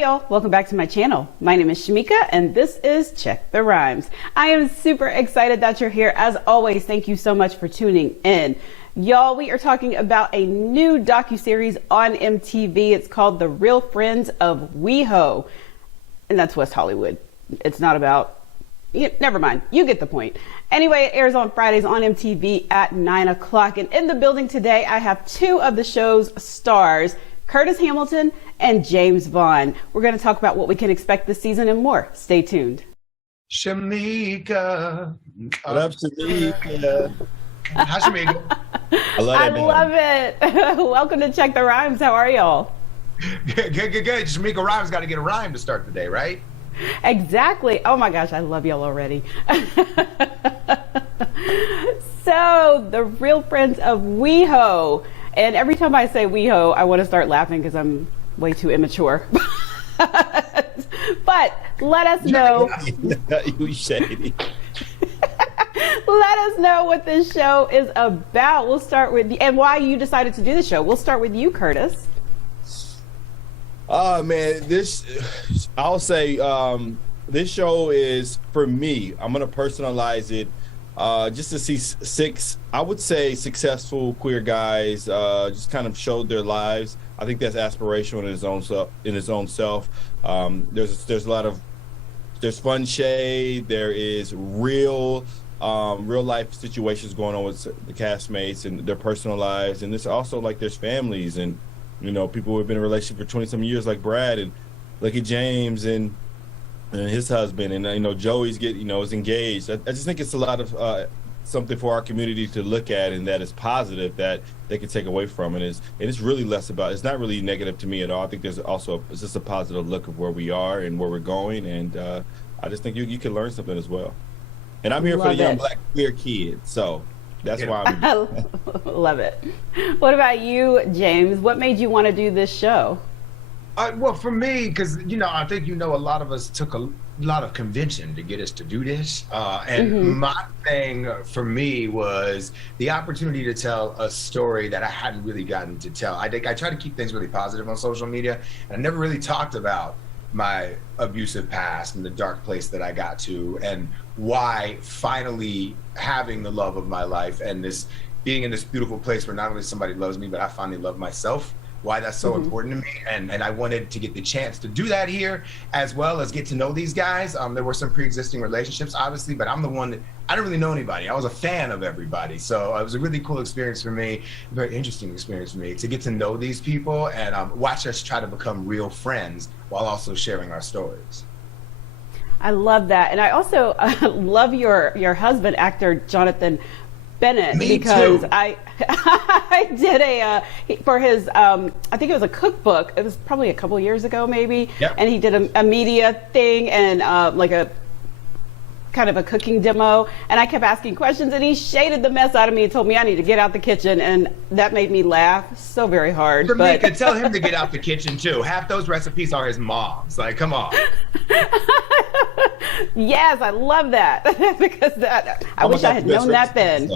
Hey y'all, welcome back to my channel. My name is Shamika and this is Check the Rhymes. I am super excited that you're here. As always, thank you so much for tuning in. Y'all, we are talking about a new docuseries on MTV. It's called The Real Friends of WeHo. And that's West Hollywood. It's not about, never mind, you get the point. Anyway, it airs on Fridays on MTV at 9 o'clock. And in the building today, I have two of the show's stars, Curtis Hamilton and Jaymes Vaughan. We're going to talk about what we can expect this season and more. Stay tuned. Shamika. What up, Shamika? Hi, Shamika. I love it. Welcome to Check the Rhymes. How are y'all? Good. Shamika Rhymes got to get a rhyme to start the day, right? Exactly. Oh my gosh, I love y'all already. So, the Real Friends of WeHo. And every time I say WeHo, I want to start laughing because I'm way too immature. But let us know. You shady. Let us know what this show is about. We'll start with, and why you decided to do the show. We'll start with you, Curtis. Oh man, I'll say this show is for me. I'm gonna personalize it. Just to see six, I would say, successful queer guys just kind of showed their lives. I think that's aspirational in its own self. There's fun shade. There is real life situations going on with the castmates and their personal lives, and there's also like there's families and people who have been in a relationship for 20-some years, like Brad and Lucky James and his husband, and Joey's is engaged. I just think it's a lot of something for our community to look at, and that is positive that they can take away from it. It's really less about. It's not really negative to me at all. I think it's just a positive look of where we are and where we're going, and I just think you can learn something as well. And I'm here for the young Black queer kids, so that's why I'm. I love it. What about you, Jaymes? What made you want to do this show? Well, for me, because I think a lot of us took a lot of convention to get us to do this, and my thing for me was the opportunity to tell a story that I hadn't really gotten to tell. I think I try to keep things really positive on social media, and I never really talked about my abusive past and the dark place that I got to, and why finally having the love of my life and this being in this beautiful place where not only somebody loves me, but I finally love myself. Why that's so important to me, and I wanted to get the chance to do that here, as well as get to know these guys. There were some pre-existing relationships, obviously, but I'm the one that I didn't really know anybody. I was a fan of everybody, so it was a really cool experience for me, a very interesting experience for me to get to know these people and watch us try to become real friends while also sharing our stories. I love that, and I also love your husband, actor Jonathan Bennett. Me because too. I did for his I think it was a cookbook. It was probably a couple of years ago maybe. Yep. And he did a media thing and like a kind of a cooking demo, and I kept asking questions and he shaded the mess out of me and told me I need to get out the kitchen, and that made me laugh so very hard. Shamika, tell him to get out the kitchen too. Half those recipes are his mom's. Like, come on. Yes, I love that. Because I wish I had known that then.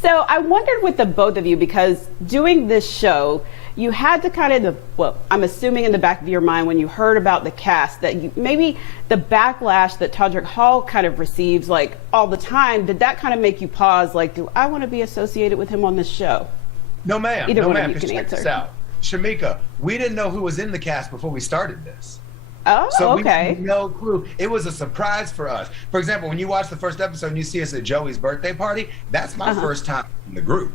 So I wondered with the both of you, because doing this show, you had to kind of, well, I'm assuming in the back of your mind when you heard about the cast that maybe the backlash that Todrick Hall kind of receives like all the time, did that kind of make you pause, like, do I want to be associated with him on this show? No, ma'am. Either no, one ma'am. of you can Check this answer. out. Shamika, we didn't know who was in the cast before we started this. Oh, So okay. we had no clue. It was a surprise for us. For example, when you watch the first episode and you see us at Joey's birthday party, that's my first time in the group.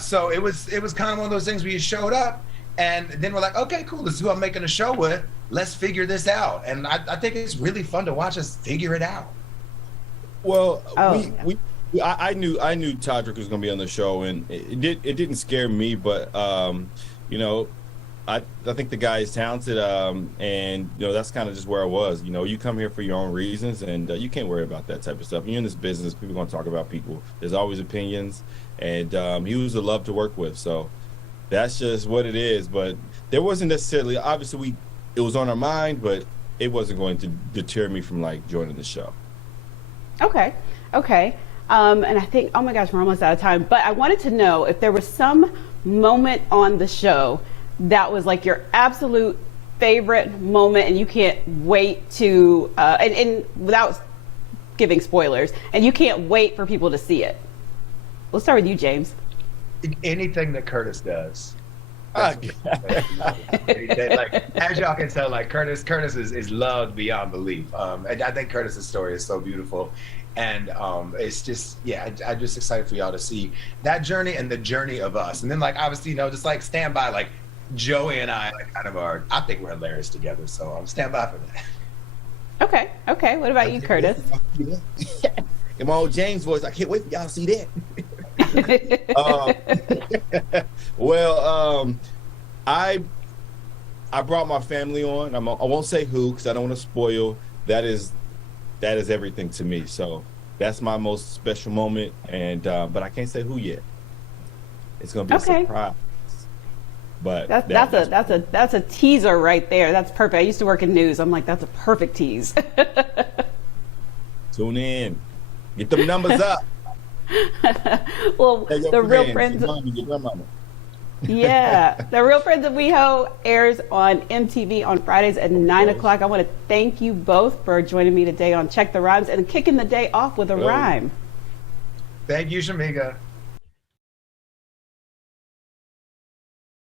So it was kind of one of those things where you showed up and then we're like, okay, cool, this is who I'm making a show with. Let's figure this out. And I think it's really fun to watch us figure it out. Well, I knew Todrick was going to be on the show, and it didn't scare me, but I think the guy is talented, and that's kind of just where I was. You come here for your own reasons, and you can't worry about that type of stuff. You're in this business, people are going to talk about people. There's always opinions, and he was a love to work with, so that's just what it is. But there wasn't necessarily, obviously it was on our mind, but it wasn't going to deter me from like joining the show. Okay. And I think, oh my gosh, we're almost out of time, but I wanted to know if there was some moment on the show that was like your absolute favorite moment and you can't wait to, and without giving spoilers, and you can't wait for people to see it? Let's start with you, James. Anything that Curtis does. Okay. Like, as y'all can tell, like Curtis is loved beyond belief. And I think Curtis's story is so beautiful. And it's just, yeah, I'm just excited for y'all to see that journey and the journey of us. And then, like, obviously, you know, just like stand by, like Joey and I like, kind of are, I think we're hilarious together. So stand by for that. Okay. What about you, Curtis? In my old James voice, I can't wait for y'all to see that. I brought my family on. I won't say who because I don't want to spoil. That is everything to me. So that's my most special moment, and but I can't say who yet. It's gonna be a surprise. But that's a teaser right there. That's perfect. I used to work in news. I'm like, that's a perfect tease. Tune in, get them numbers up. Well, the Real Friends. Yeah, the Real Friends of WeHo airs on MTV on Fridays at 9 o'clock. I want to thank you both for joining me today on Check the Rhymes and kicking the day off with a rhyme. Thank you, Shamika.